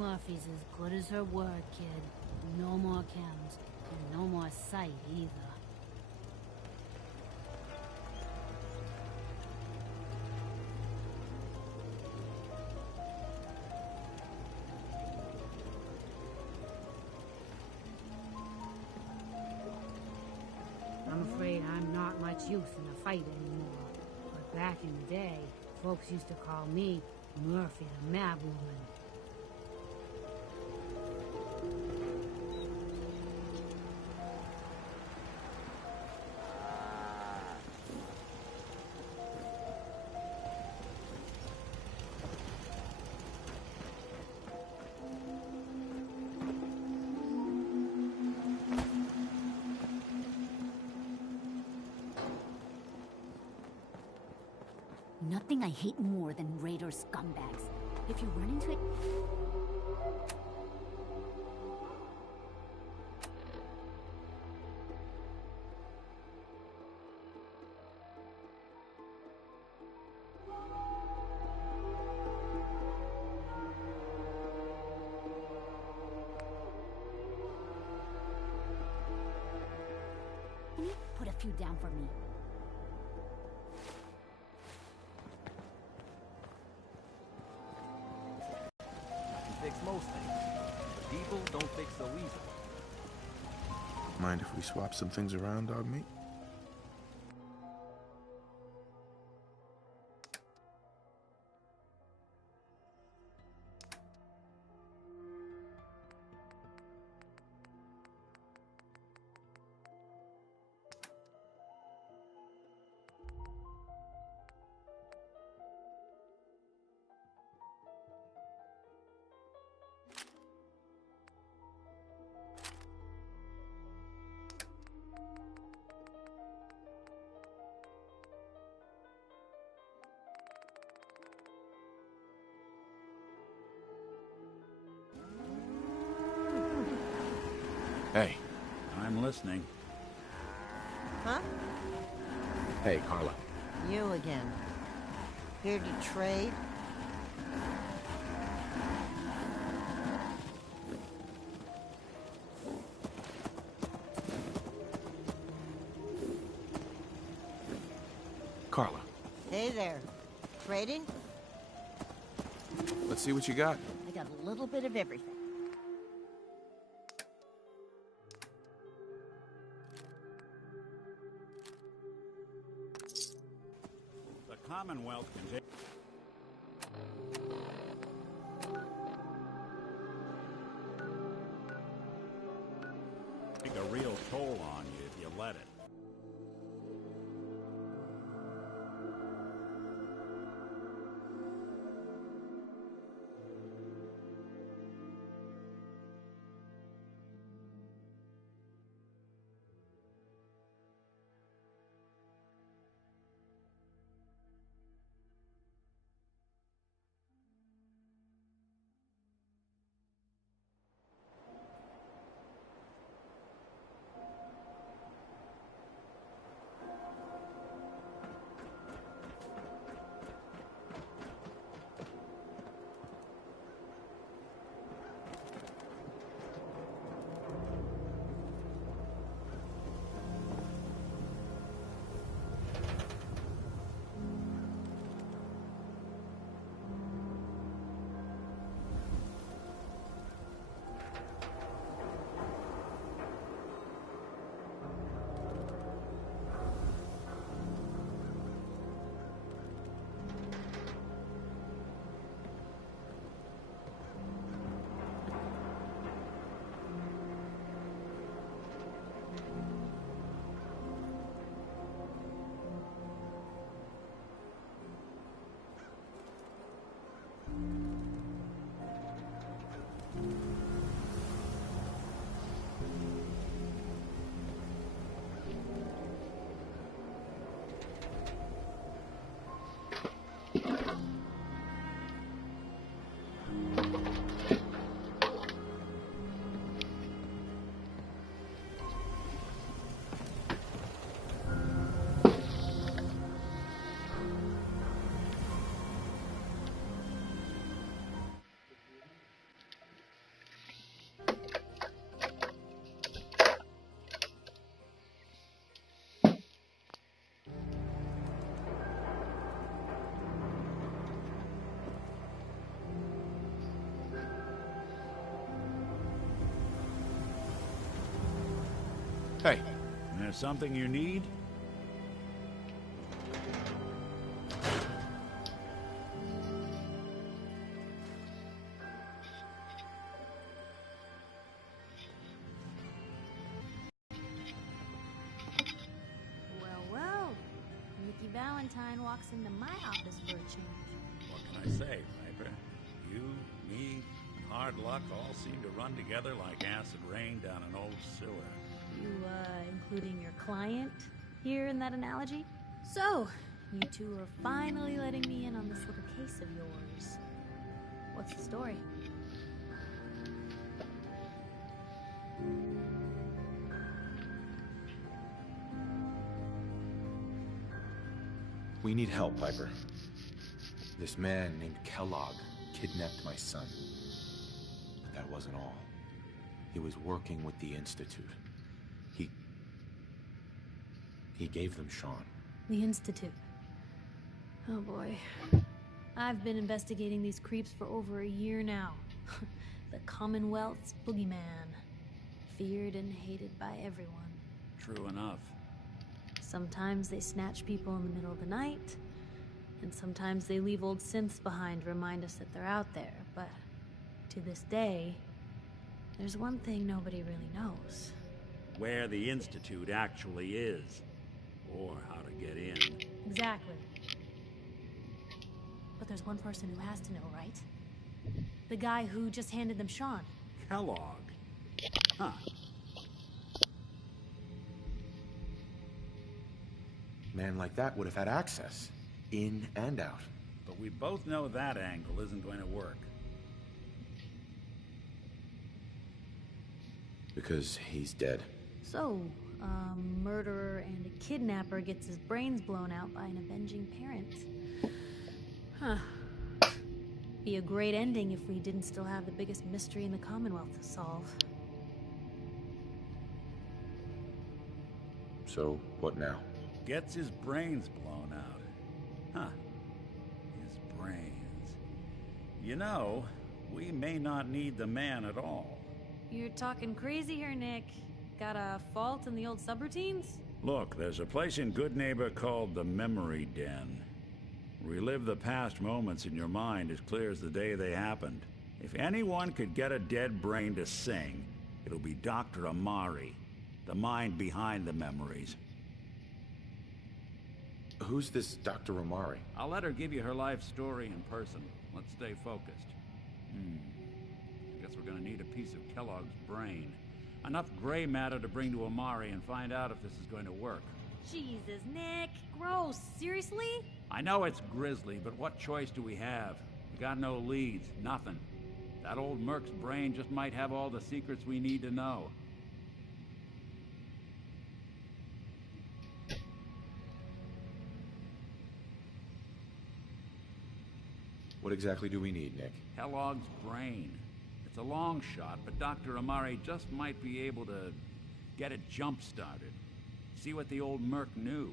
Murphy's as good as her word, kid. No more chems, and no more sight either. I'm afraid I'm not much use in a fight anymore. But back in the day, folks used to call me Murphy the Mad Woman. Nothing I hate more than raider scumbags. If you run into it... Can you put a few down for me? Fix most things, but people don't fix so easily. Mind if we swap some things around, dog meat? Hey. I'm listening. Huh? Hey, Carla. You again. Here to trade? Carla. Hey there. Trading? Let's see what you got. I got a little bit of everything. The Commonwealth can take a real toll on you if you let it. Hey, There's something you need? Well, Nikki Valentine walks into my office for a change. What can I say, Piper? You, me, hard luck all seem to run together like acid rain down an old sewer. You, including your client here in that analogy? So, you two are finally letting me in on this little case of yours. What's the story? we need help, Piper. This man named Kellogg kidnapped my son. But that wasn't all. He was working with the Institute. He gave them Sean. The Institute. Oh boy. I've been investigating these creeps for over a year now. The Commonwealth's boogeyman. Feared and hated by everyone. True enough. Sometimes they snatch people in the middle of the night, and sometimes they leave old synths behind to remind us that they're out there. But to this day, there's one thing nobody really knows. Where the Institute actually is. Or how to get in. Exactly. But there's one person who has to know, right? The guy who just handed them Sean. Kellogg. Huh. Man like that would have had access. In and out. But we both know that angle isn't going to work. Because he's dead. So, a murderer and a kidnapper gets his brains blown out by an avenging parent. Huh. Be a great ending if we didn't still have the biggest mystery in the Commonwealth to solve. So, what now? Gets his brains blown out. Huh. His brains. You know, we may not need the man at all. You're talking crazy here, Nick. Got a fault in the old subroutines? Look, there's a place in Goodneighbor called the Memory Den. Relive the past moments in your mind as clear as the day they happened. If anyone could get a dead brain to sing, it'll be Dr. Amari, the mind behind the memories. Who's this Dr. Amari? I'll let her give you her life story in person. Let's stay focused. Guess we're gonna need a piece of Kellogg's brain. Enough gray matter to bring to Amari and find out if this is going to work. Jesus, Nick. Gross. Seriously? I know it's grisly, but what choice do we have? We got no leads, nothing. That old Merc's brain just might have all the secrets we need to know. What exactly do we need, Nick? Kellogg's brain. It's a long shot, but Dr. Amari just might be able to get it jump-started. See what the old Merc knew.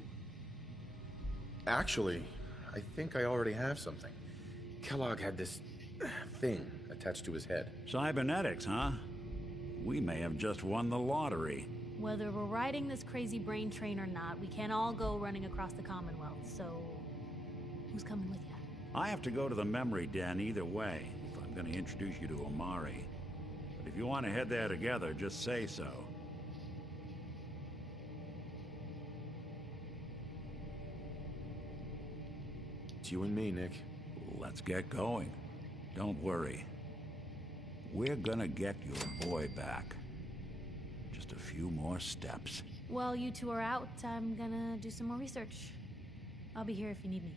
Actually, I think I already have something. Kellogg had this thing attached to his head. Cybernetics, huh? We may have just won the lottery. Whether we're riding this crazy brain train or not, we can't all go running across the Commonwealth, so... who's coming with you? I have to go to the Memory Den either way, if I'm going to introduce you to Amari. But if you want to head there together, just say so. It's you and me, Nick. Let's get going. Don't worry. We're gonna get your boy back. Just a few more steps. While you two are out, I'm gonna do some more research. I'll be here if you need me.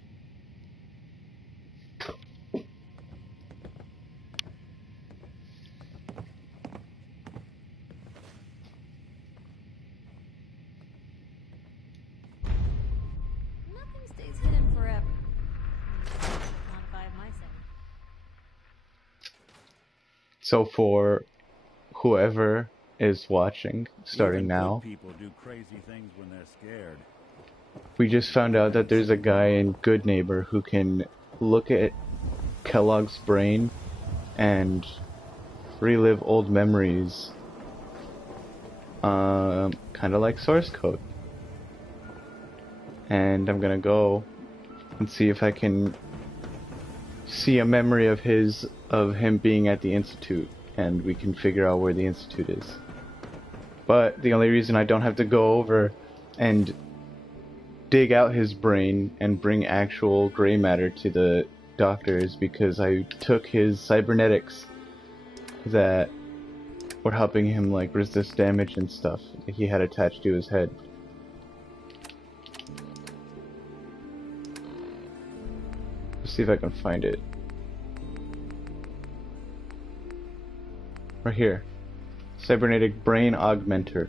Nothing stays hidden forever. Not if I have my say. So for whoever is watching, starting Even now, good people do crazy things when they're scared. we just found out that there's a guy in Goodneighbor who can look at Kellogg's brain and relive old memories kind of like source code. And I'm gonna go and see if I can see a memory of him being at the Institute, and we can figure out where the Institute is. But the only reason I don't have to go over and dig out his brain and bring actual gray matter to the doctor is because I took his cybernetics that were helping him like resist damage and stuff that he had attached to his head. Let's see if I can find it. Right here. Cybernetic brain augmenter.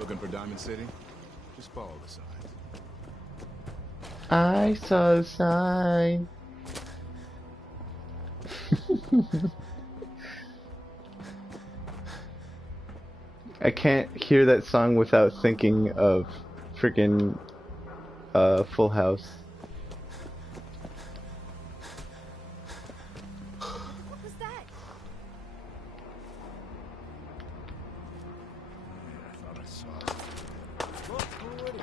Looking for Diamond City? Just follow the signs. I saw a sign. I can't hear that song without thinking of freaking Full House. What was that? I thought I saw it. Look who it is.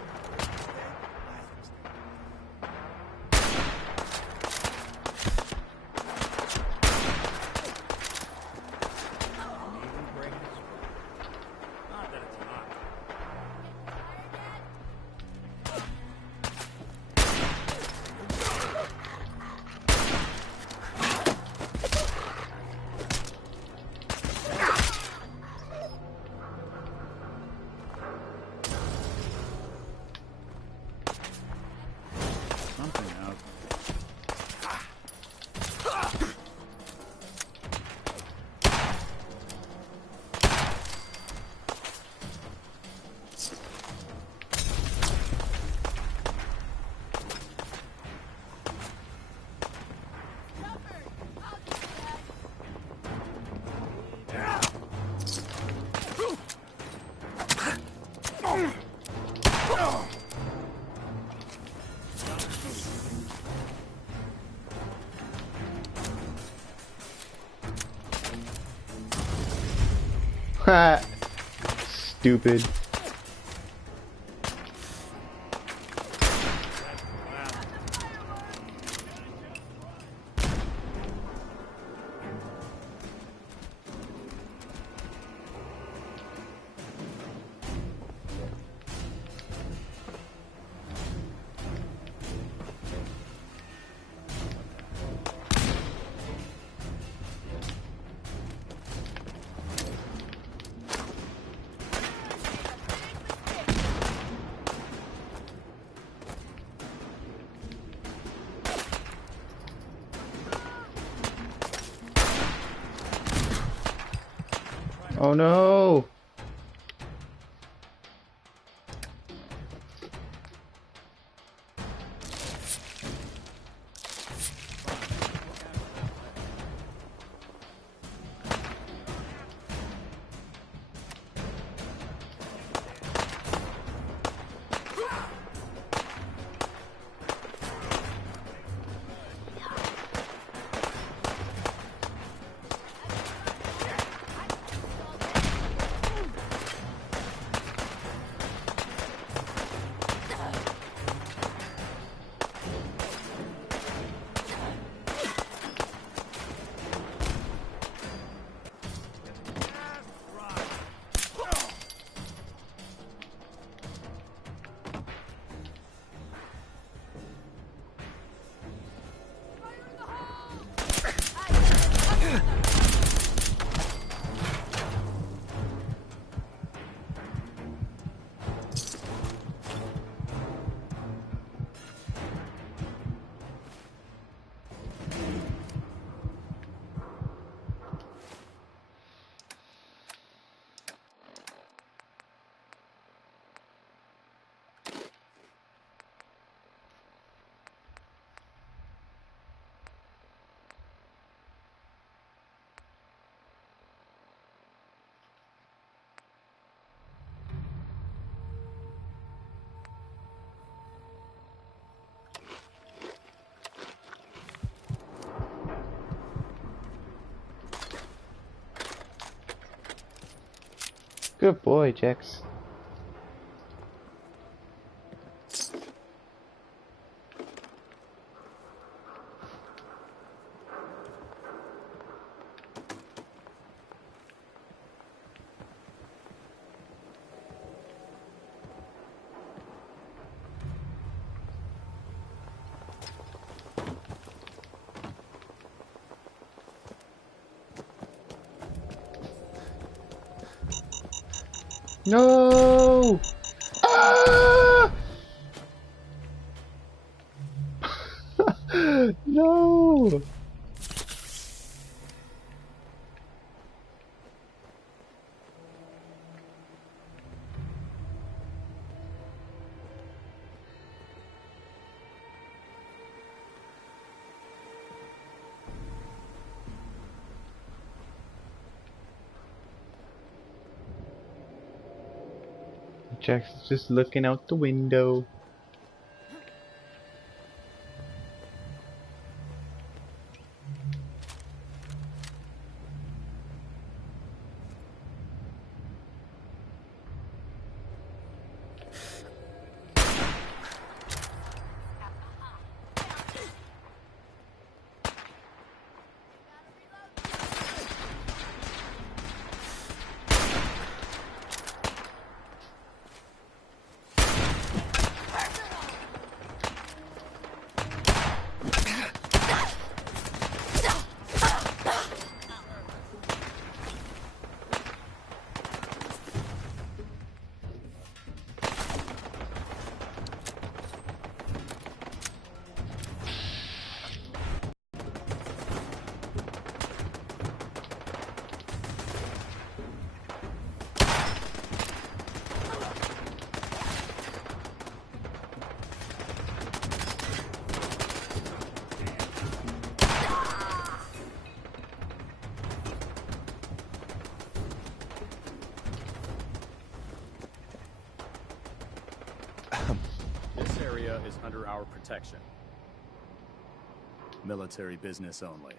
Not that it's not. Something out. Ha! Stupid. Oh no! Good boy, Jax. No! Ah! No! Jax is just looking out the window. This area is under our protection. Military business only.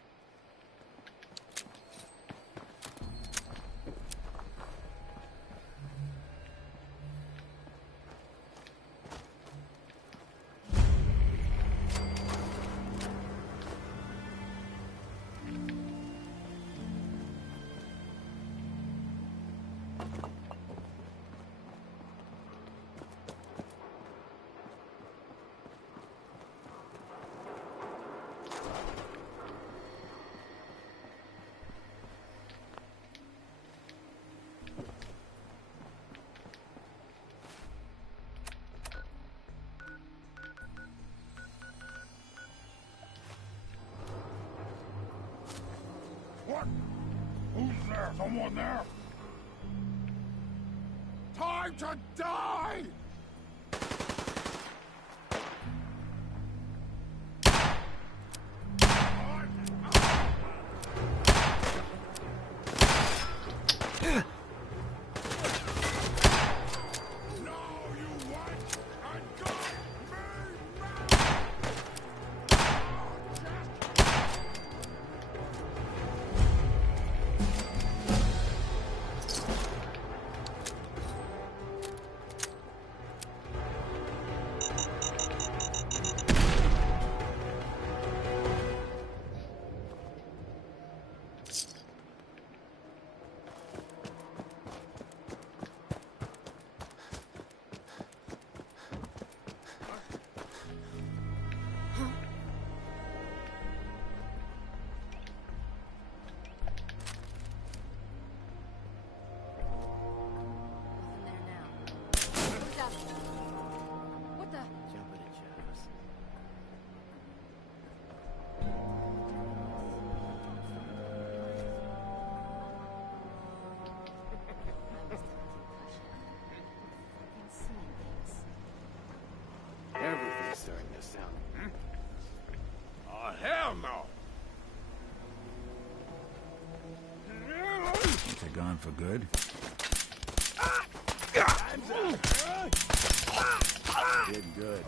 What? Who's there? Someone there? Time to die! Everything's starting to sound. Oh, hell no! They're gone for good. Did good.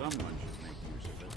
Someone should make use of it.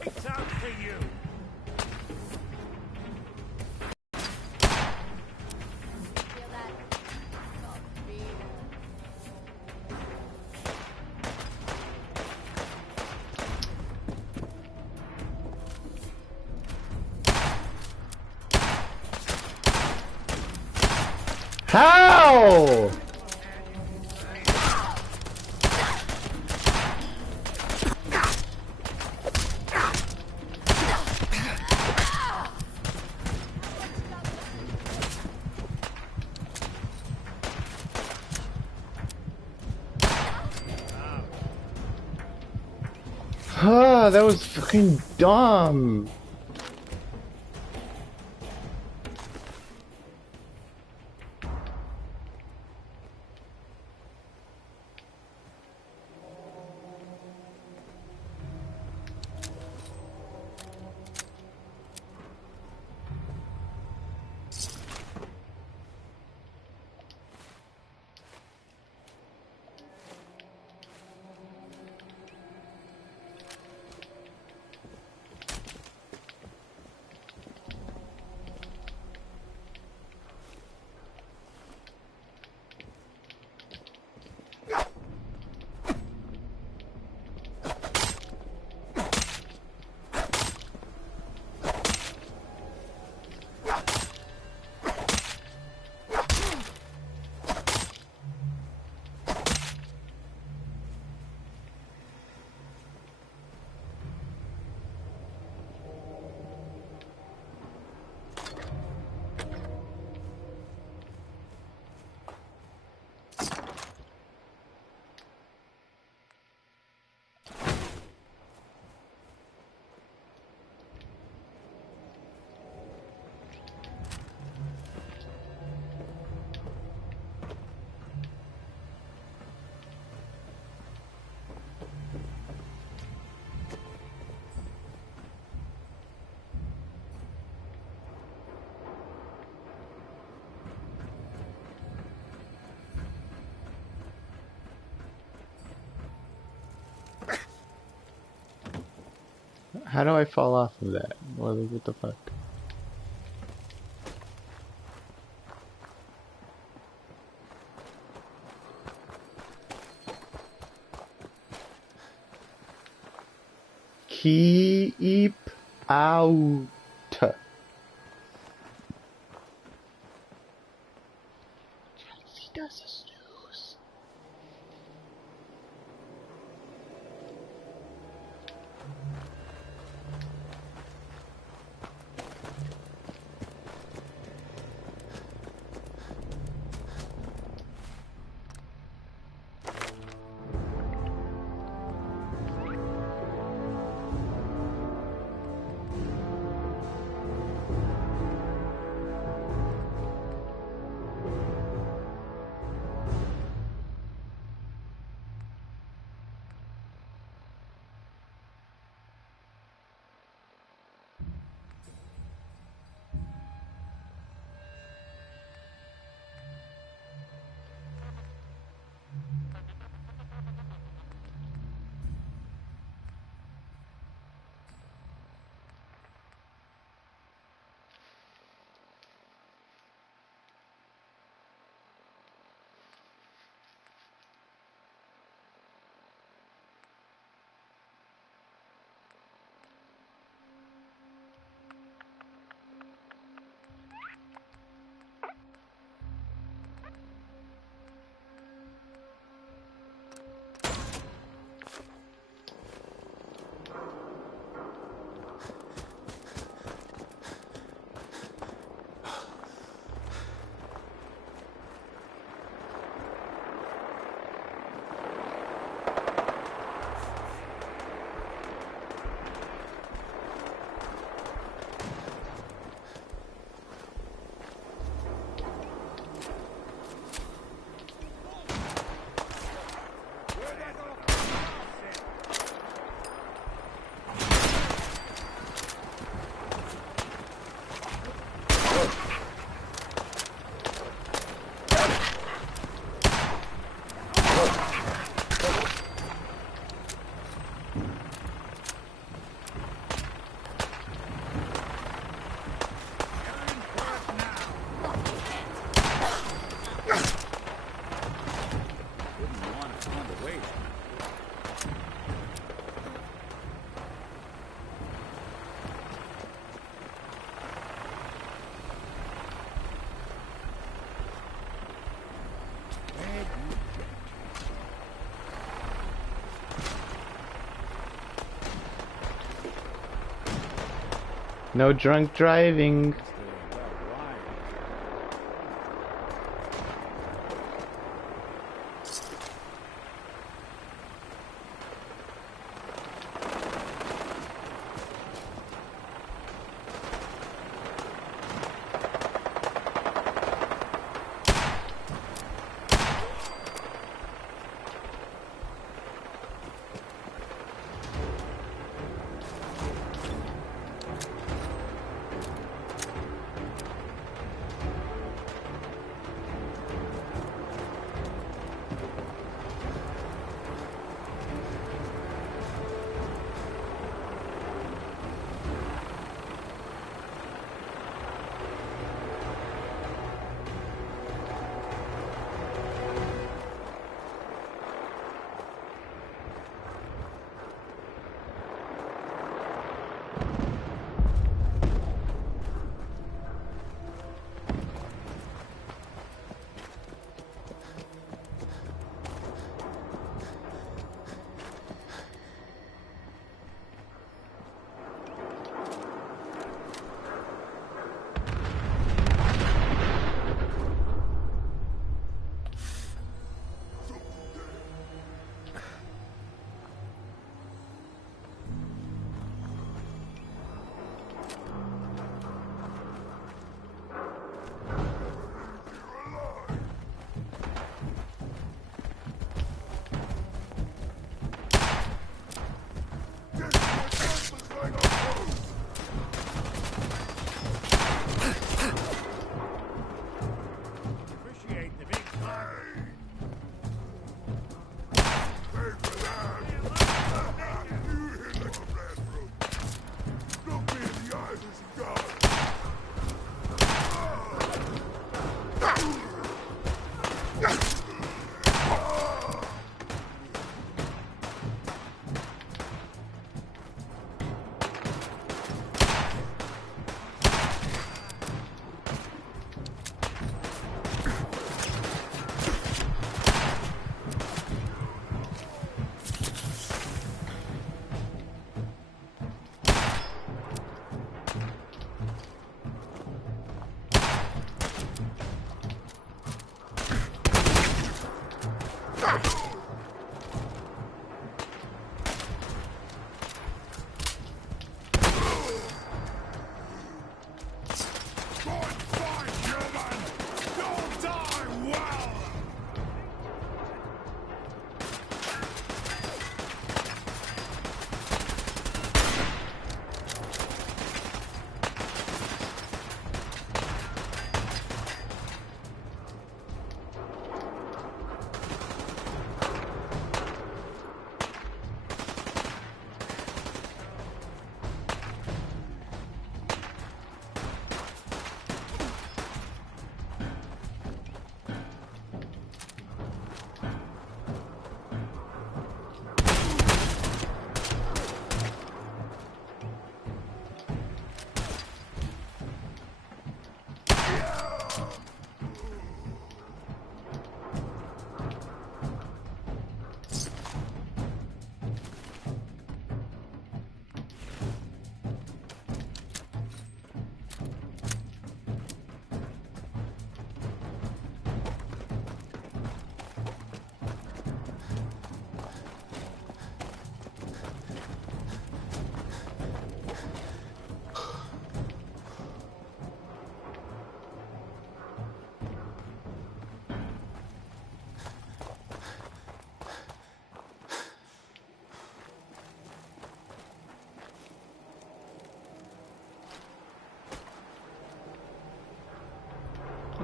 It's out for you. Feel that? Oh, fear. How? That was fucking dumb. How do I fall off of that? What the fuck? Keep out. He does a snooze. No drunk driving.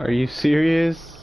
Are you serious?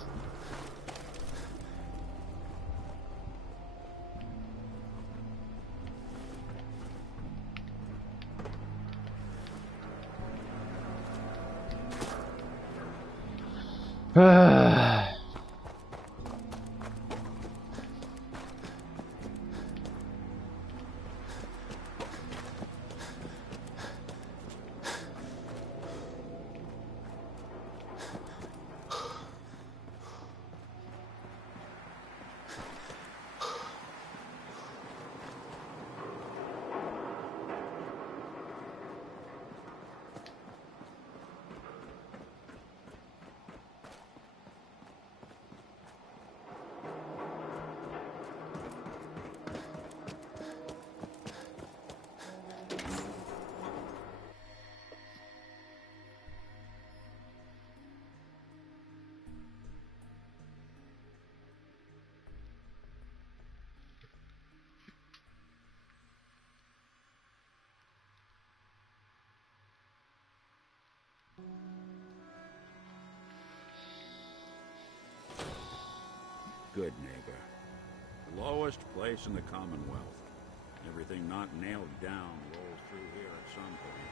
Good Neighbor. The lowest place in the Commonwealth. Everything not nailed down rolls through here at some point.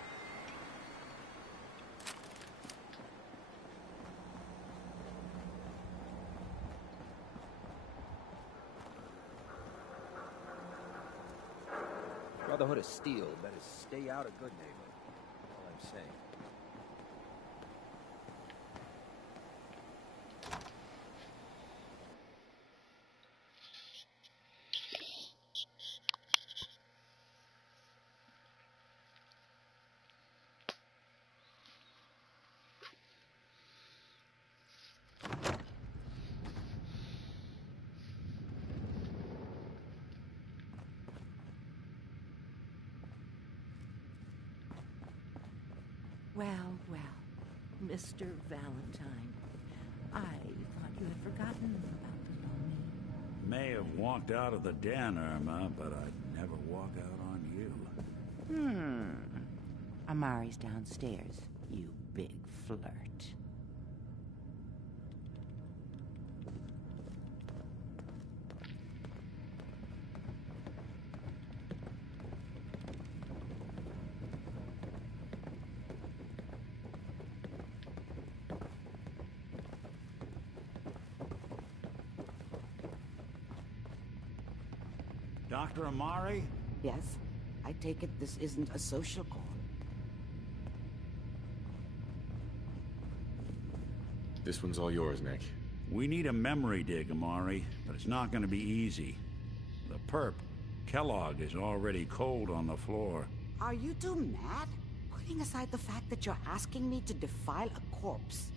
Brotherhood of Steel better stay out of Good Neighbor. All I'm saying. Well, Mr. Valentine. I thought you had forgotten about the May have walked out of the den, Irma, but I'd never walk out on you. Amari's downstairs, you big flirt. Dr. Amari? Yes? I take it this isn't a social call. This one's all yours, Nick. We need a memory dig, Amari, but it's not going to be easy. The perp, Kellogg, is already cold on the floor. Are you two mad? Putting aside the fact that you're asking me to defile a corpse,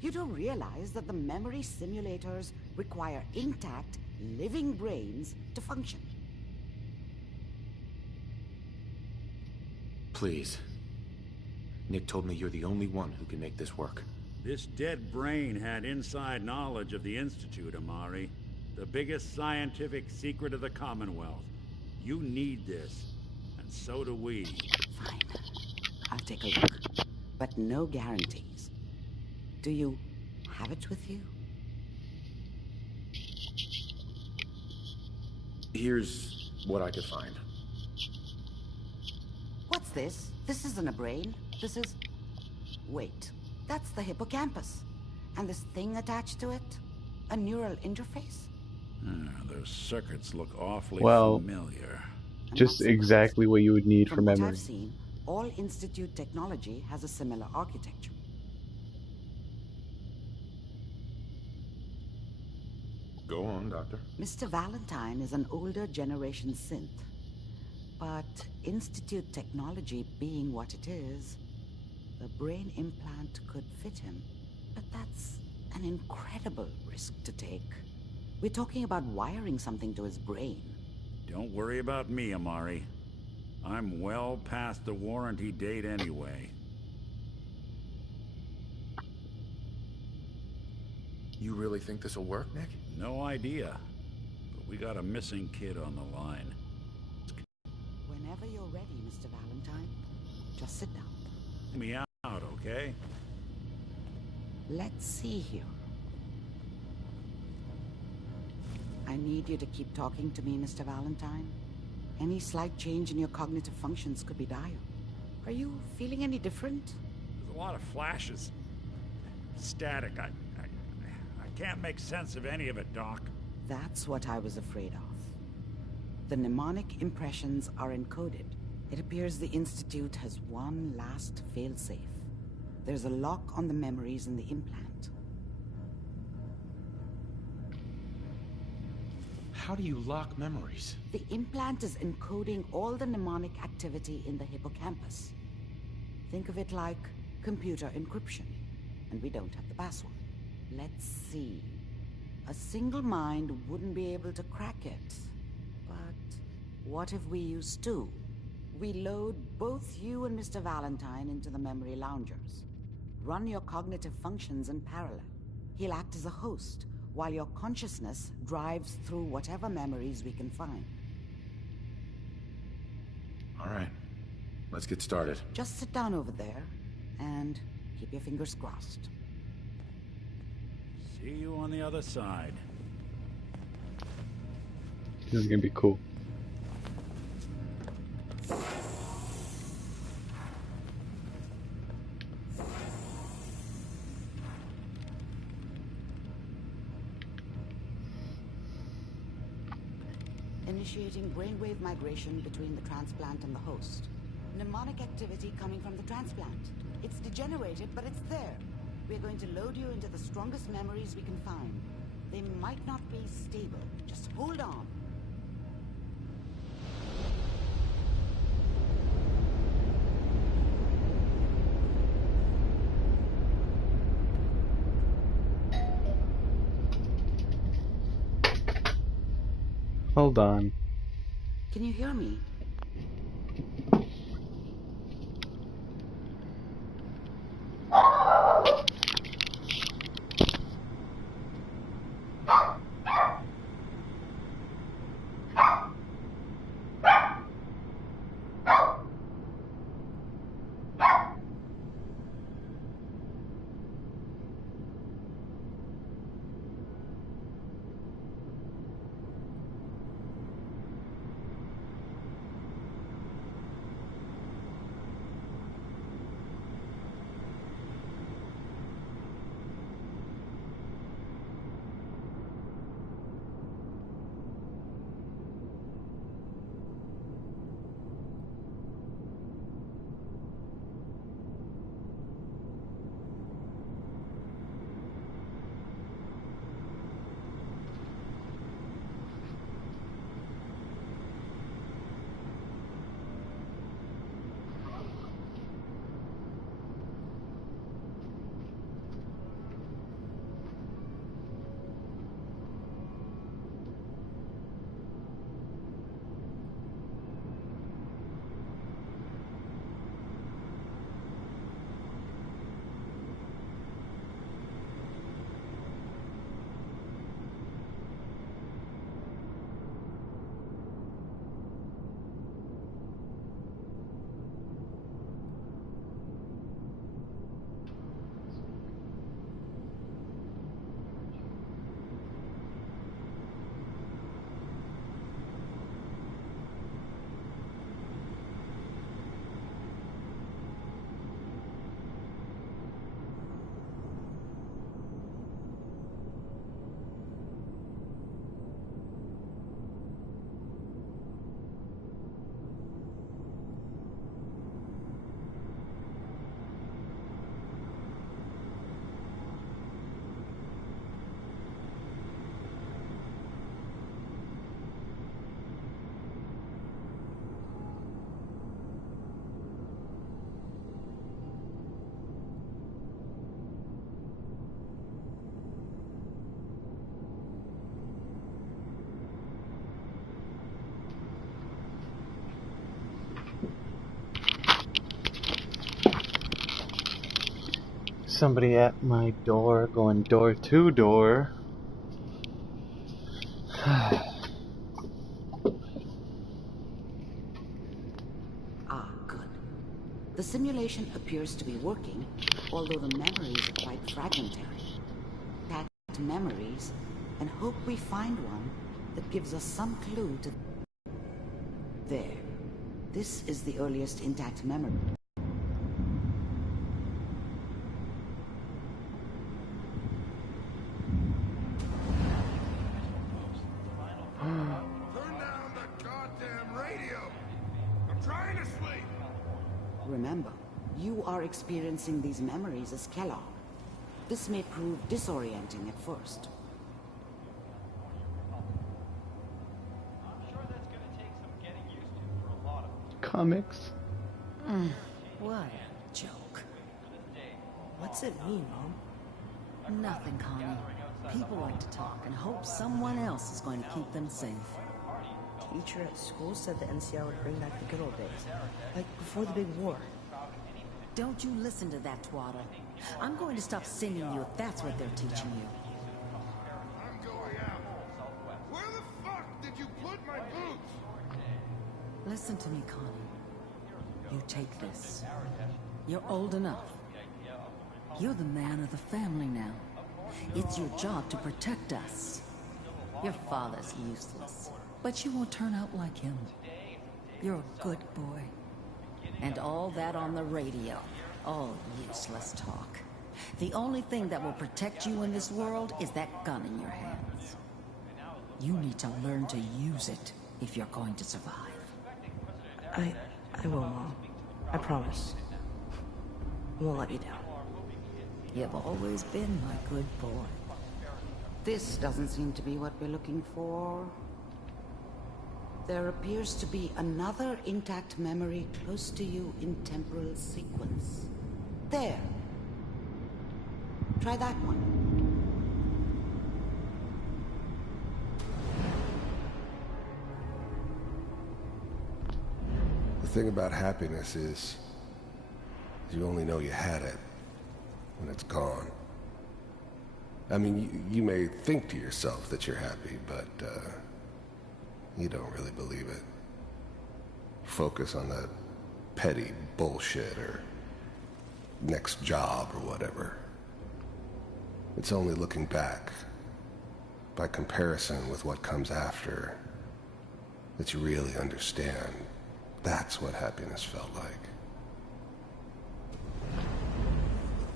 you don't realize that the memory simulators require intact, living brains to function. Please. Nick told me you're the only one who can make this work. This dead brain had inside knowledge of the Institute, Amari. The biggest scientific secret of the Commonwealth. You need this, and so do we. Fine. I'll take a look. But no guarantees. Do you have it with you? Here's what I could find. What's this? This isn't a brain. This is... Wait. That's the hippocampus. And this thing attached to it? A neural interface? Those circuits look awfully familiar. Just exactly what you would need for From what memory. I've seen, all Institute technology has a similar architecture. Go on, Doctor. Mr. Valentine is an older generation synth. But Institute technology being what it is, the brain implant could fit him. But that's an incredible risk to take. We're talking about wiring something to his brain. Don't worry about me, Amari. I'm well past the warranty date anyway. You really think this'll work, Nick? No idea. But we got a missing kid on the line. Whenever you're ready, Mr. Valentine, just sit down. Let me out, okay? Let's see here. I need you to keep talking to me, Mr. Valentine. Any slight change in your cognitive functions could be dire. Are you feeling any different? There's a lot of flashes. Static. I can't make sense of any of it, Doc. That's what I was afraid of. The mnemonic impressions are encoded. It appears the Institute has one last failsafe. There's a lock on the memories in the implant. How do you lock memories? The implant is encoding all the mnemonic activity in the hippocampus. Think of it like computer encryption, and we don't have the password. Let's see. A single mind wouldn't be able to crack it. But what if we use two? We load both you and Mr. Valentine into the memory loungers. Run your cognitive functions in parallel. He'll act as a host, while your consciousness drives through whatever memories we can find. All right. Let's get started. Just sit down over there, and keep your fingers crossed. See you on the other side. This is gonna be cool. Initiating brainwave migration between the transplant and the host. Mnemonic activity coming from the transplant. It's degenerated, but it's there. We're going to load you into the strongest memories we can find. They might not be stable. Just hold on. Hold on. Can you hear me? Somebody at my door, going door to door. Good. The simulation appears to be working, although the memories are quite fragmentary. Intact memories, and hope we find one that gives us some clue to... There. This is the earliest intact memory. Remember, you are experiencing these memories as Kellogg. This may prove disorienting at first. Comics. What a joke. What's it mean, Mom? Nothing, Connie. People like to talk and hope someone else is going to keep them safe. Teacher at school said the NCR would bring back the good old days. Like before the big war. Don't you listen to that twaddle. I'm going to stop singing you if that's what they're teaching you. I'm going out. Where the fuck did you put my boots? Listen to me, Connie. You take this. You're old enough. You're the man of the family now. It's your job to protect us. Your father's useless. But you won't turn out like him. You're a good boy. And all that on the radio. All useless talk. The only thing that will protect you in this world is that gun in your hands. You need to learn to use it if you're going to survive. I will, Mom. I promise. I won't let you down. You've always been my good boy. This doesn't seem to be what we're looking for. There appears to be another intact memory close to you in temporal sequence. There. Try that one. The thing about happiness is you only know you had it when it's gone. I mean, you may think to yourself that you're happy, but you don't really believe it. Focus on that petty bullshit or next job or whatever. It's only looking back, by comparison with what comes after, that you really understand. That's what happiness felt like.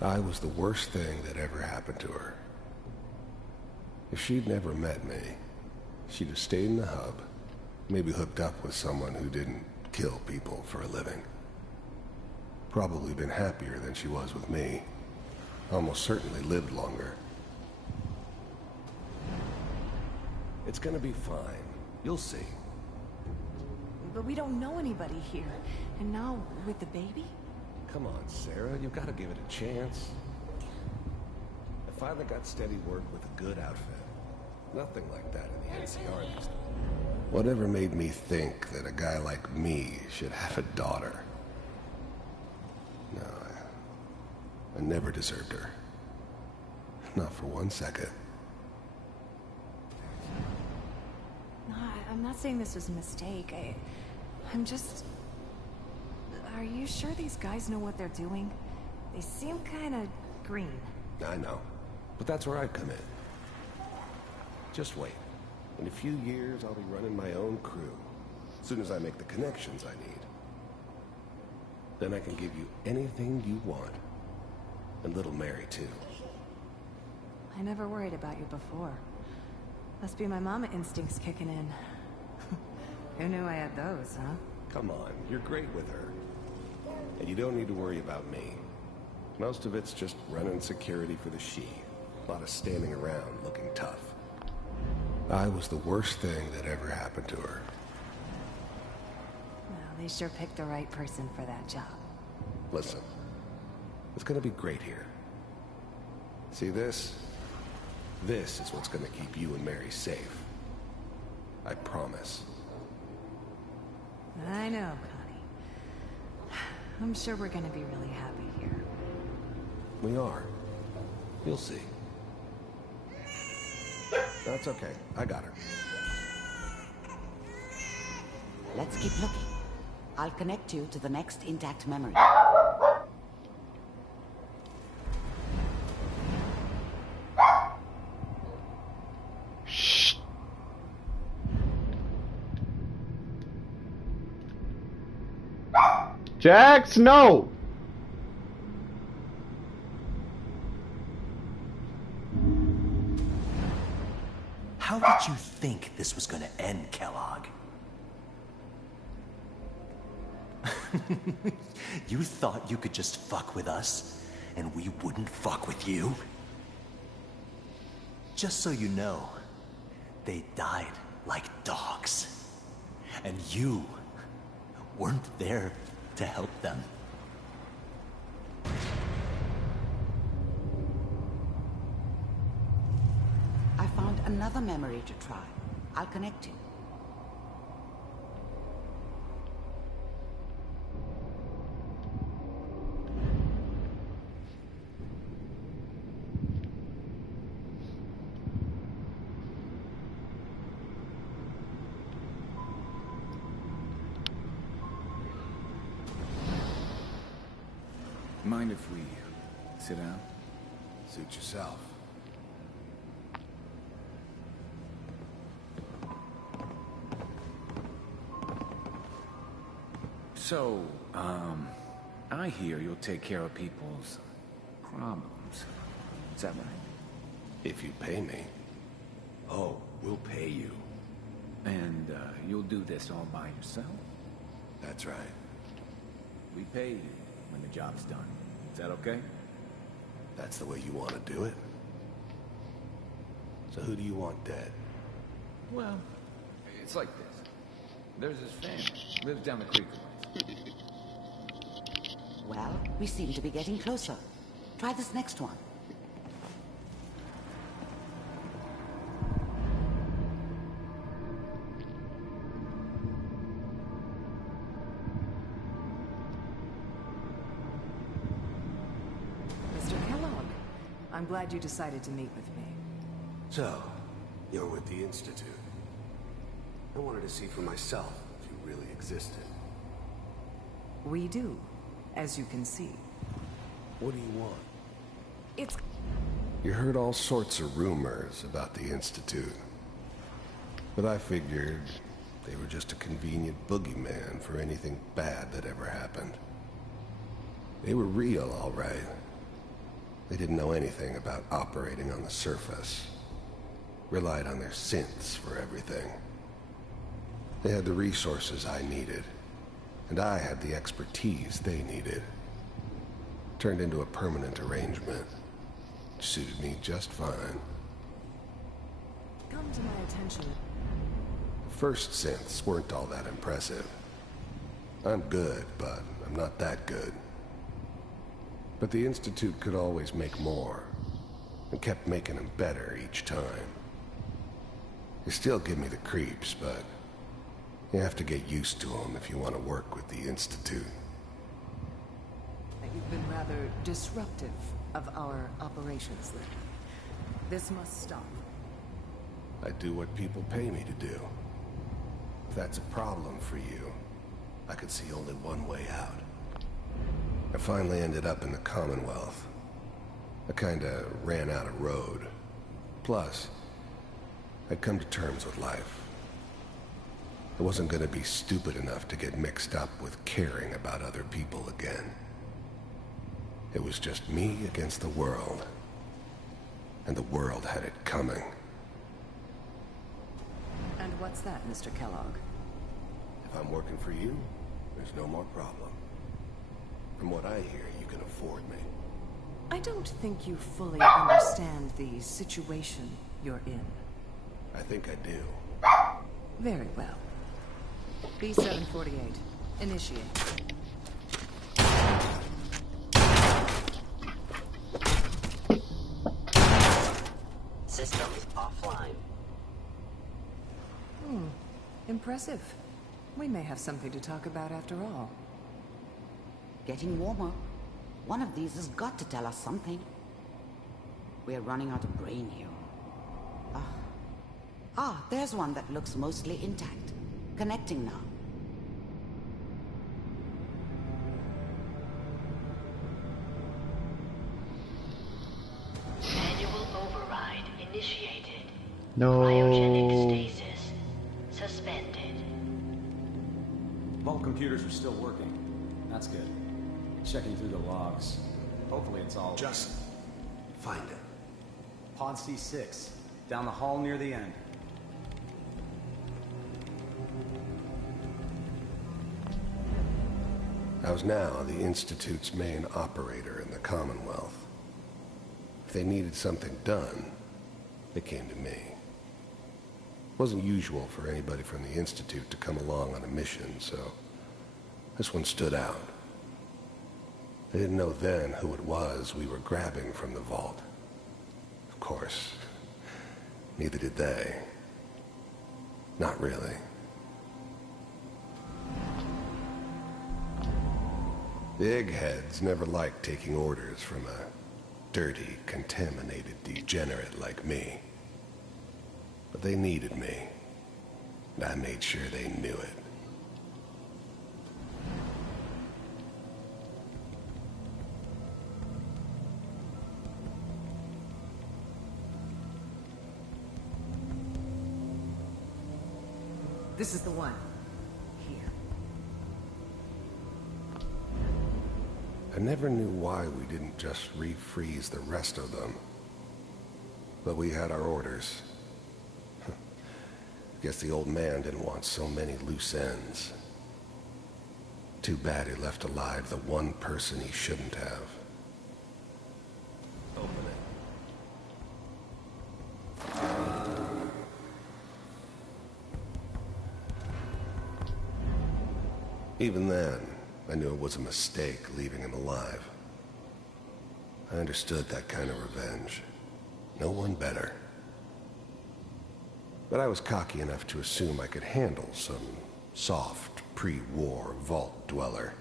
I was the worst thing that ever happened to her. If she'd never met me, she'd have stayed in the hub, maybe hooked up with someone who didn't kill people for a living. Probably been happier than she was with me. Almost certainly lived longer. It's gonna be fine. You'll see. But we don't know anybody here. And now, with the baby? Come on, Sarah. You've got to give it a chance. I finally got steady work with a good outfit. Nothing like that in the NCR these days. Whatever made me think that a guy like me should have a daughter? No, I never deserved her. Not for 1 second. No, I'm not saying this was a mistake. I'm just... Are you sure these guys know what they're doing? They seem kinda green. I know. But that's where I come in. Just wait. In a few years, I'll be running my own crew. As soon as I make the connections I need. Then I can give you anything you want. And little Mary, too. I never worried about you before. Must be my mama instincts kicking in. Who knew I had those, huh? Come on, you're great with her. And you don't need to worry about me. Most of it's just running security for the she. A lot of standing around looking tough. I was the worst thing that ever happened to her. Well, they sure picked the right person for that job. Listen, it's gonna be great here. See this? This is what's gonna keep you and Mary safe. I promise. I know, Connie. I'm sure we're gonna be really happy here. We are. You'll see. That's okay. I got her. Let's keep looking. I'll connect you to the next intact memory. Jax, no! How did you think this was gonna end, Kellogg? You thought you could just fuck with us, and we wouldn't fuck with you? Just so you know, they died like dogs. And you weren't there to help them. I found another memory to try. I'll connect you. Mind if we sit down? Suit yourself. So, I hear you'll take care of people's problems. Is that right? If you pay me. Oh, we'll pay you. And, you'll do this all by yourself? That's right. We pay you when the job's done. Is that okay? That's the way you want to do it? So who do you want dead? Well, it's like this. There's his family. Lives down the creek a ways. Well, we seem to be getting closer. Try this next one. Mr. Kellogg, I'm glad you decided to meet with me. So, you're with the Institute. I wanted to see for myself if you really existed. We do, as you can see. What do you want? It's... You heard all sorts of rumors about the Institute. But I figured they were just a convenient boogeyman for anything bad that ever happened. They were real, all right. They didn't know anything about operating on the surface. Relied on their synths for everything. They had the resources I needed, and I had the expertise they needed. Turned into a permanent arrangement. Suited me just fine. Come to my attention. The first synths weren't all that impressive. I'm good, but I'm not that good. But the Institute could always make more, and kept making them better each time. They still give me the creeps, but you have to get used to them if you want to work with the Institute. You've been rather disruptive of our operations, then. This must stop. I do what people pay me to do. If that's a problem for you, I could see only one way out. I finally ended up in the Commonwealth. I kinda ran out of road. Plus, I'd come to terms with life. I wasn't gonna be stupid enough to get mixed up with caring about other people again. It was just me against the world. And the world had it coming. And what's that, Mr. Kellogg? If I'm working for you, there's no more problem. From what I hear, you can afford me. I don't think you fully understand the situation you're in. I think I do. Very well. B-748. Initiate. Systems offline. Impressive. We may have something to talk about after all. Getting warmer. One of these has got to tell us something. We're running out of brain here. There's one that looks mostly intact. Connecting now. Manual override initiated. No. Cryogenic stasis suspended. Vault computers are still working. That's good. Checking through the logs. Hopefully it's all... Just find it. Pod C6. Down the hall near the end. I was now the Institute's main operator in the Commonwealth. If they needed something done, they came to me. It wasn't usual for anybody from the Institute to come along on a mission, so this one stood out. I didn't know then who it was we were grabbing from the vault. Of course, neither did they. Not really. The eggheads never liked taking orders from a dirty, contaminated degenerate like me. But they needed me, and I made sure they knew it. This is the one. Here. I never knew why we didn't just refreeze the rest of them. But we had our orders. Guess the old man didn't want so many loose ends. Too bad he left alive the one person he shouldn't have. Open it. Even then, I knew it was a mistake leaving him alive. I understood that kind of revenge. No one better. But I was cocky enough to assume I could handle some soft, pre-war vault dweller,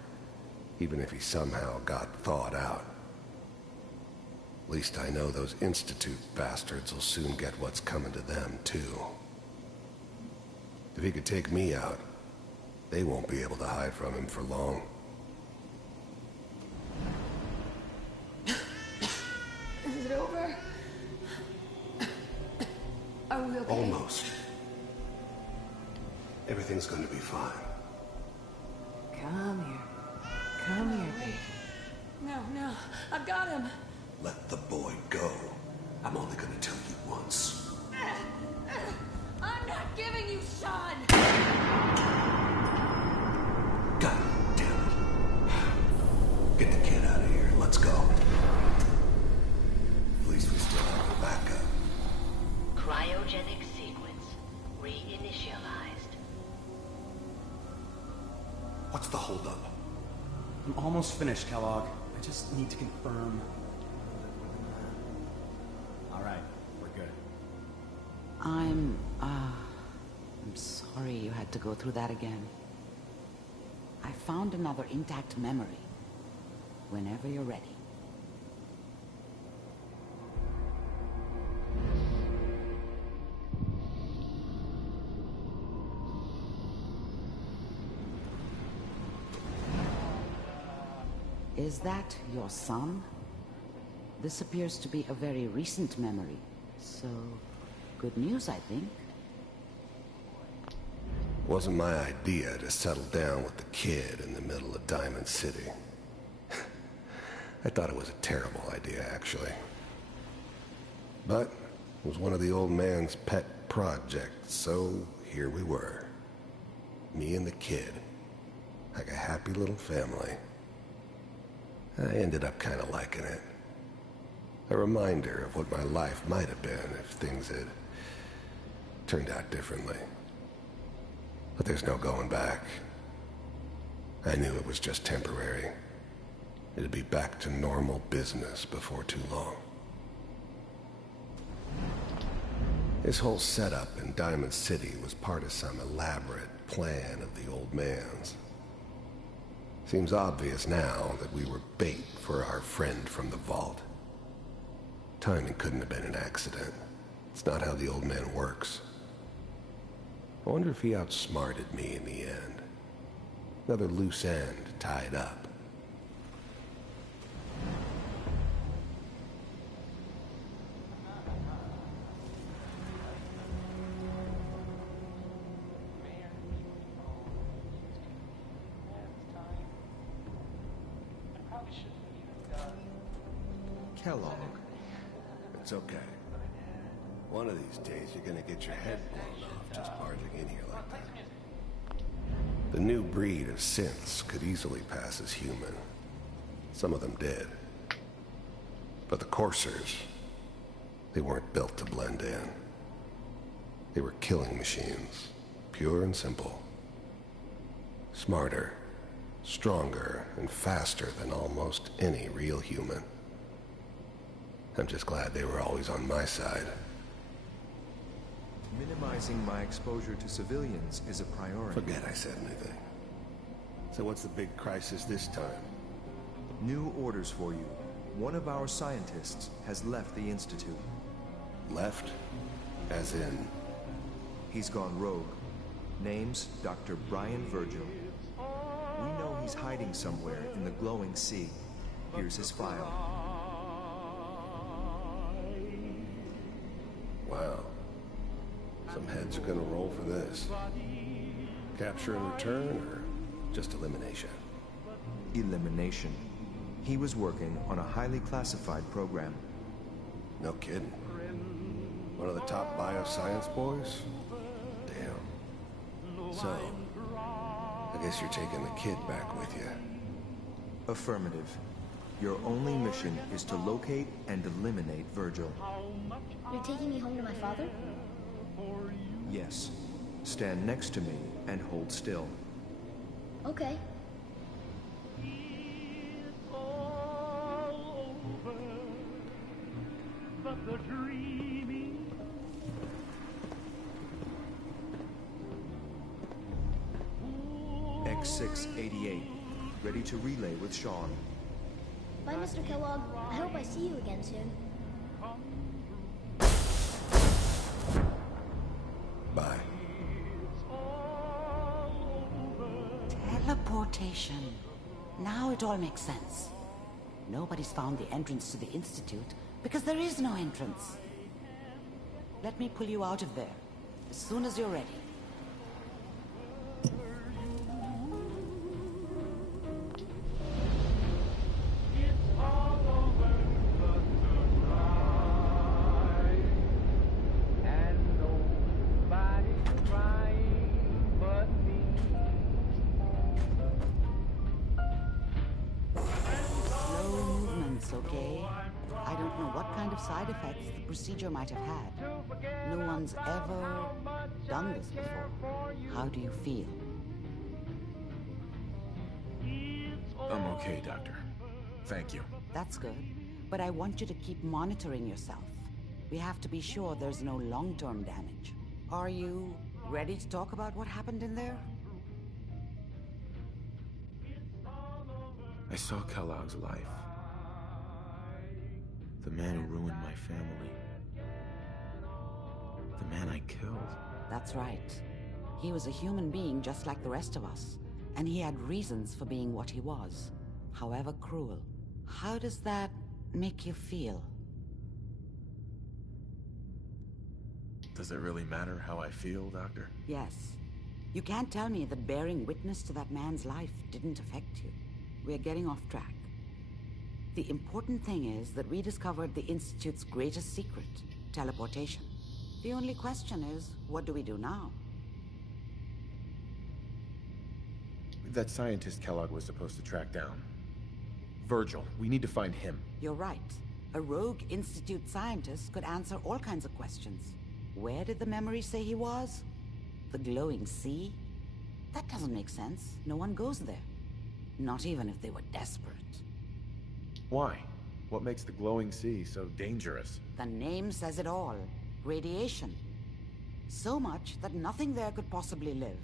even if he somehow got thawed out. At least I know those Institute bastards will soon get what's coming to them, too. If he could take me out, they won't be able to hide from him for long. Is it over? Are we okay? Almost. Everything's going to be fine. Come here. Come here, baby. No, I've got him. Let the boy go. I'm only going to tell you once. I'm not giving you Sean! God damn it. Get the kid out of here. Let's go. At least we still have a backup. Cryogenic sequence reinitialized. What's the holdup? I'm almost finished, Kellogg. I just need to confirm. All right, we're good. I'm sorry you had to go through that again. I found another intact memory. Whenever you're ready. Is that your son? This appears to be a very recent memory, so good news, I think. Wasn't my idea to settle down with the kid in the middle of Diamond City. I thought it was a terrible idea, actually. But it was one of the old man's pet projects, so here we were. Me and the kid. Like a happy little family. I ended up kind of liking it. A reminder of what my life might have been if things had turned out differently. But there's no going back. I knew it was just temporary. It'd be back to normal business before too long. This whole setup in Diamond City was part of some elaborate plan of the old man's. Seems obvious now that we were bait for our friend from the vault. Timing couldn't have been an accident. It's not how the old man works. I wonder if he outsmarted me in the end. Another loose end tied up. Kellogg. It's okay. One of these days you're gonna get your head blown off just barging in here like that. The new breed of synths could easily pass as human. Some of them did. But the coursers, they weren't built to blend in. They were killing machines, pure and simple. Smarter, stronger, and faster than almost any real human. I'm just glad they were always on my side. Minimizing my exposure to civilians is a priority. Forget I said anything. So what's the big crisis this time? New orders for you. One of our scientists has left the Institute. Left? As in? He's gone rogue. Name's Dr. Brian Virgil. We know he's hiding somewhere in the glowing sea. Here's his file. Wow. Some heads are gonna roll for this. Capture and return, or just elimination? Elimination. He was working on a highly classified program. No kidding. One of the top bioscience boys? Damn. So, I guess you're taking the kid back with you. Affirmative. Your only mission is to locate and eliminate Virgil. You're taking me home to my father? Yes. Stand next to me and hold still. Okay. X688, ready to relay with Sean. Bye, Mr. Kellogg. I hope I see you again soon. Bye. Teleportation. Now it all makes sense. Nobody's found the entrance to the Institute because there is no entrance. Let me pull you out of there as soon as you're ready. Side effects the procedure might have had. No one's ever done this before. How do you feel? I'm okay, Doctor. Thank you. That's good. But I want you to keep monitoring yourself. We have to be sure there's no long-term damage. Are you ready to talk about what happened in there? I saw Kellogg's life. The man who ruined my family. The man I killed. That's right. He was a human being just like the rest of us, and he had reasons for being what he was, however cruel. How does that make you feel? Does it really matter how I feel, Doctor? Yes. You can't tell me that bearing witness to that man's life didn't affect you. We're getting off track. The important thing is that we discovered the Institute's greatest secret, teleportation. The only question is, what do we do now? That scientist Kellogg was supposed to track down. Virgil, we need to find him. You're right. A rogue Institute scientist could answer all kinds of questions. Where did the memory say he was? The glowing sea? That doesn't make sense. No one goes there. Not even if they were desperate. Why? What makes the glowing sea so dangerous? The name says it all. Radiation. So much that nothing there could possibly live.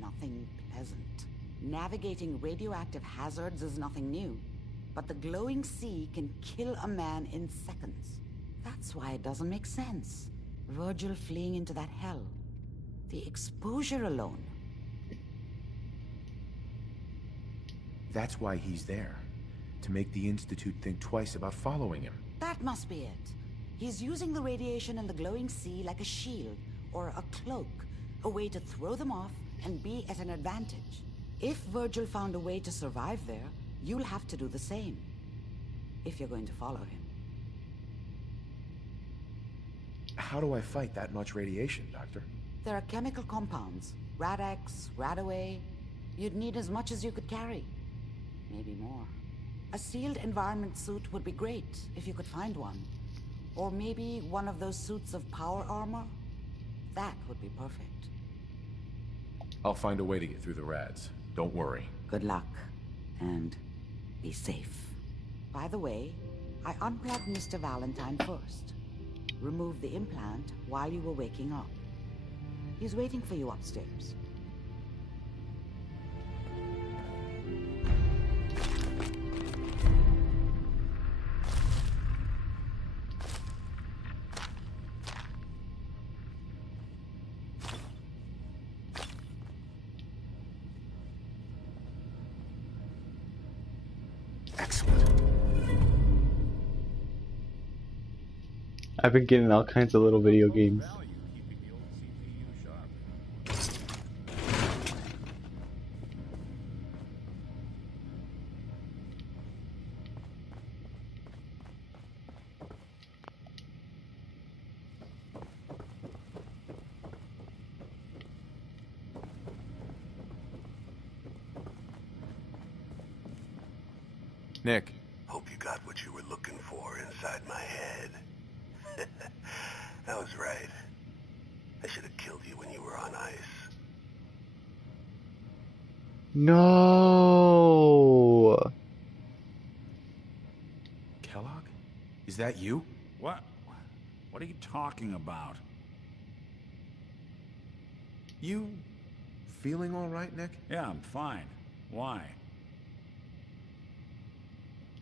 Nothing pleasant. Navigating radioactive hazards is nothing new. But the glowing sea can kill a man in seconds. That's why it doesn't make sense. Virgil fleeing into that hell. The exposure alone. That's why he's there. To make the Institute think twice about following him. That must be it. He's using the radiation in the glowing sea like a shield, or a cloak, a way to throw them off and be at an advantage. If Virgil found a way to survive there, you'll have to do the same. If you're going to follow him. How do I fight that much radiation, Doctor? There are chemical compounds. Rad-X, Radaway. You'd need as much as you could carry. Maybe more. A sealed environment suit would be great, if you could find one. Or maybe one of those suits of power armor? That would be perfect. I'll find a way to get through the rads. Don't worry. Good luck. And be safe. By the way, I unplugged Mr. Valentine first. Removed the implant while you were waking up. He's waiting for you upstairs. I've been getting all kinds of little video games. Nick. Hope you got what you were looking for inside my head. I was right. I should have killed you when you were on ice. No. Kellogg? Is that you? What? What are you talking about? You feeling all right, Nick? Yeah, I'm fine. Why?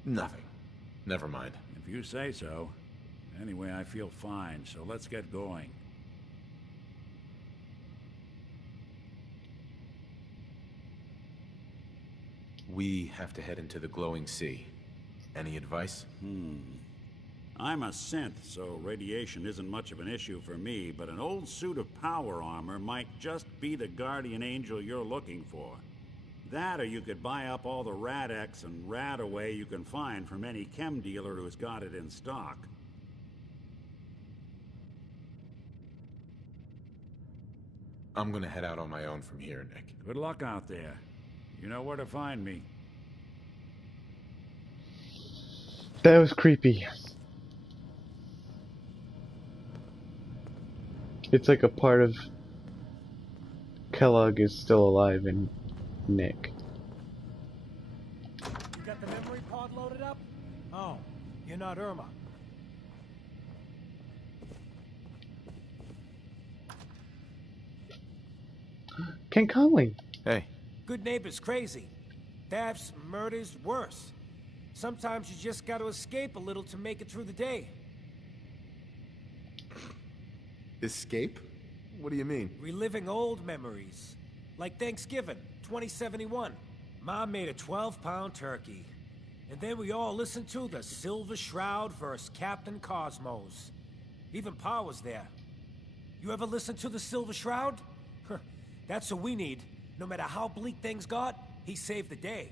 Nothing. Never mind. If you say so. Anyway, I feel fine, so let's get going. We have to head into the glowing sea. Any advice? I'm a synth, so radiation isn't much of an issue for me, but an old suit of power armor might just be the guardian angel you're looking for. That, or you could buy up all the Rad-X and Rad-Away you can find from any chem dealer who's got it in stock. I'm gonna head out on my own from here, Nick. Good luck out there. You know where to find me. That was creepy. It's like a part of Kellogg is still alive in Nick. You got the memory pod loaded up? Oh, you're not Irma. Ken Conley. Hey. Good neighbor's crazy. Thefts, murders, worse. Sometimes you just gotta escape a little to make it through the day. Escape? What do you mean? Reliving old memories. Like Thanksgiving, 2071. Mom made a 12-pound turkey. And then we all listened to the Silver Shroud vs. Captain Cosmos. Even Pa was there. You ever listen to the Silver Shroud? That's what we need. No matter how bleak things got, he saved the day.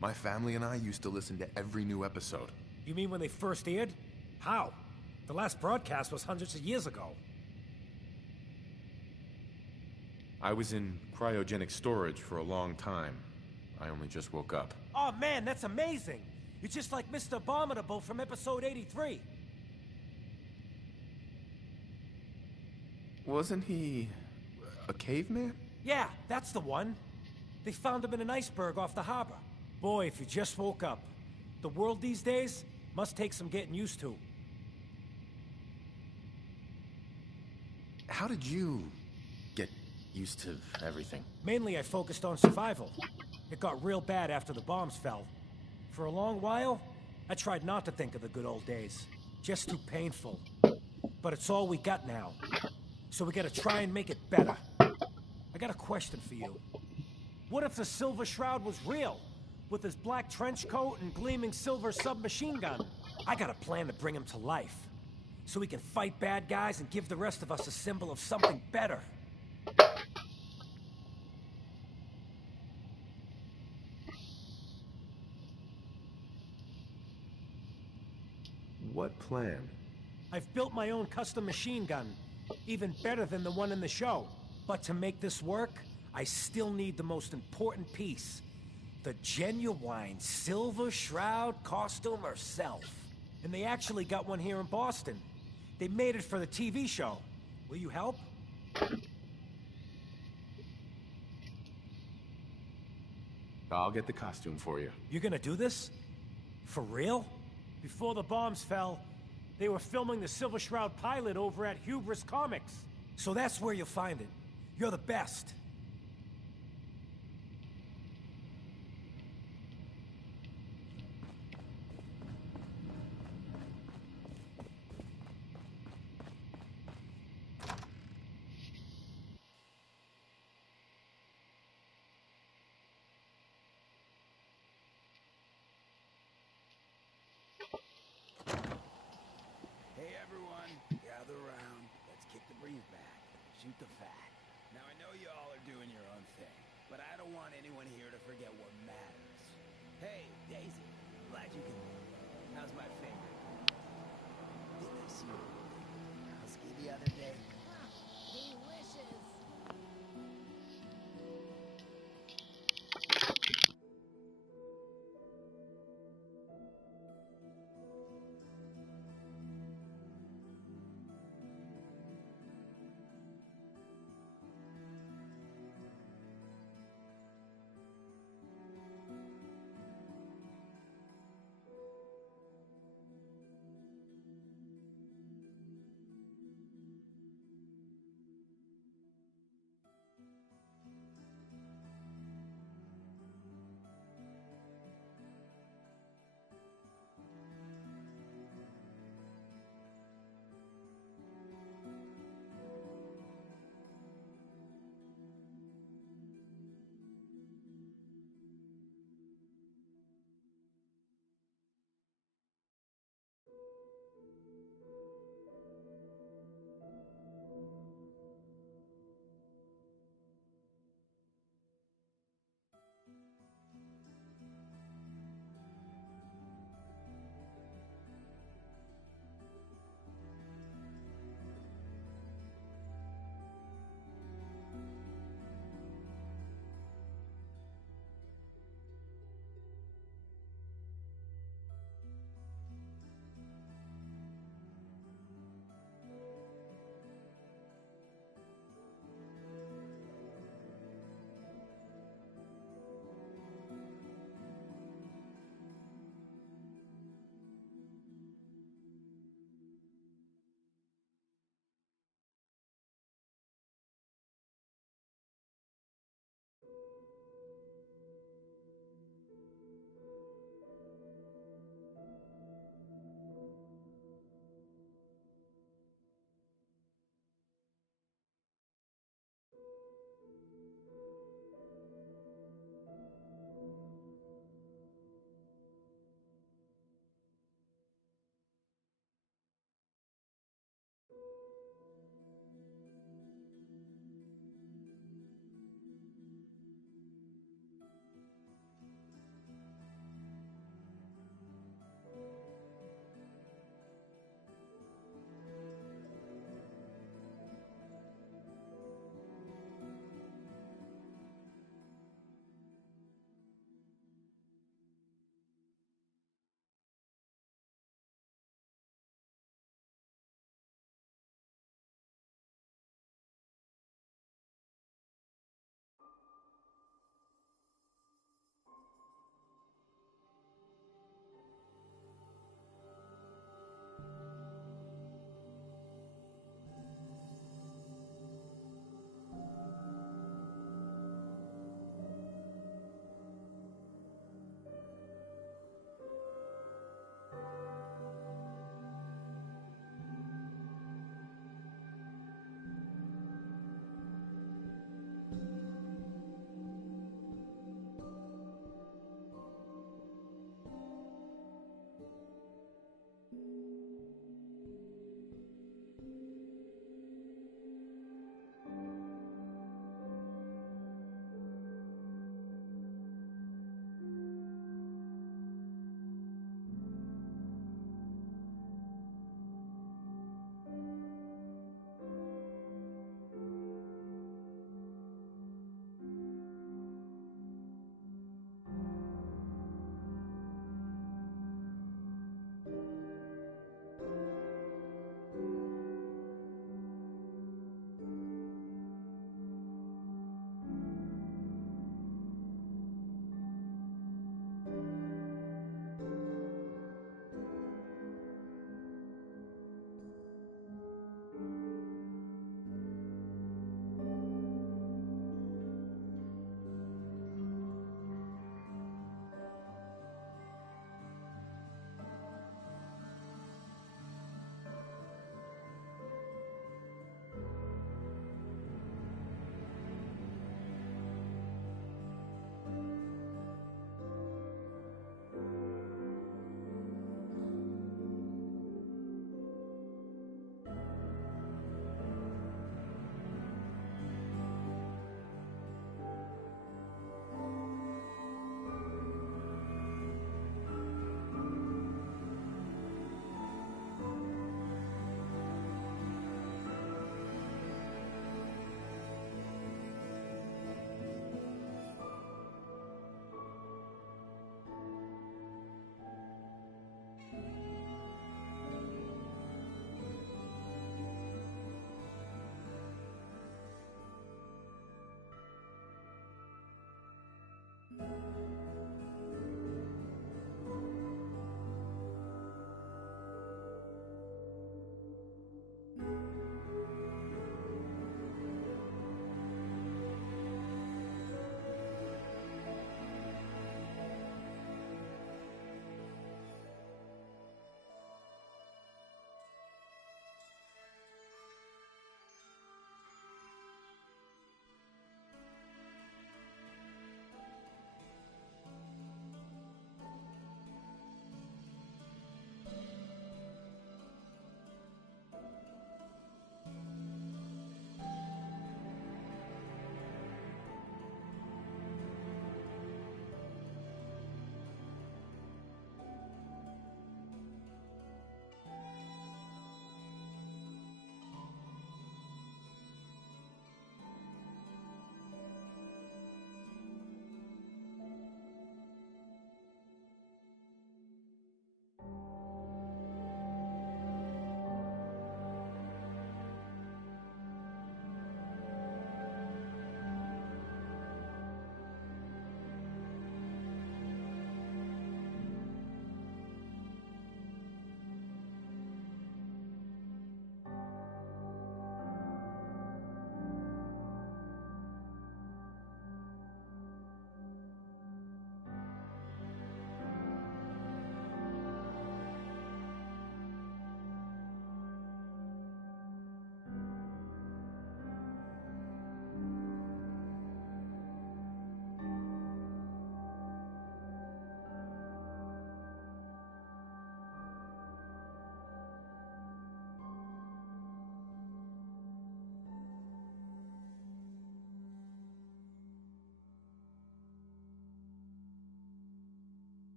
My family and I used to listen to every new episode. You mean when they first aired? How? The last broadcast was hundreds of years ago. I was in cryogenic storage for a long time. I only just woke up. Oh man, that's amazing! You're just like Mr. Abominable from episode 83. Wasn't he a caveman? Yeah, that's the one. They found him in an iceberg off the harbor. Boy, if you just woke up. The world these days must take some getting used to. How did you get used to everything? Mainly I focused on survival. It got real bad after the bombs fell. For a long while, I tried not to think of the good old days. Just too painful. But it's all we got now. So we gotta try and make it better. I got a question for you. What if the Silver Shroud was real? With his black trench coat and gleaming silver submachine gun? I got a plan to bring him to life. So we can fight bad guys and give the rest of us a symbol of something better. What plan? I've built my own custom machine gun. Even better than the one in the show. But to make this work, I still need the most important piece. The genuine Silver Shroud costume herself. And they actually got one here in Boston. They made it for the TV show. Will you help? I'll get the costume for you. You're gonna do this? For real? Before the bombs fell, they were filming the Silver Shroud pilot over at Hubris Comics. So that's where you'll find it. You're the best. Hey everyone, gather around. Let's kick the breeze back. Shoot the fat. Now I know y'all are doing your own thing, but I don't want anyone here to forget what matters. Hey, Daisy, glad you can. How's my finger? Didn't I see you husky the other day?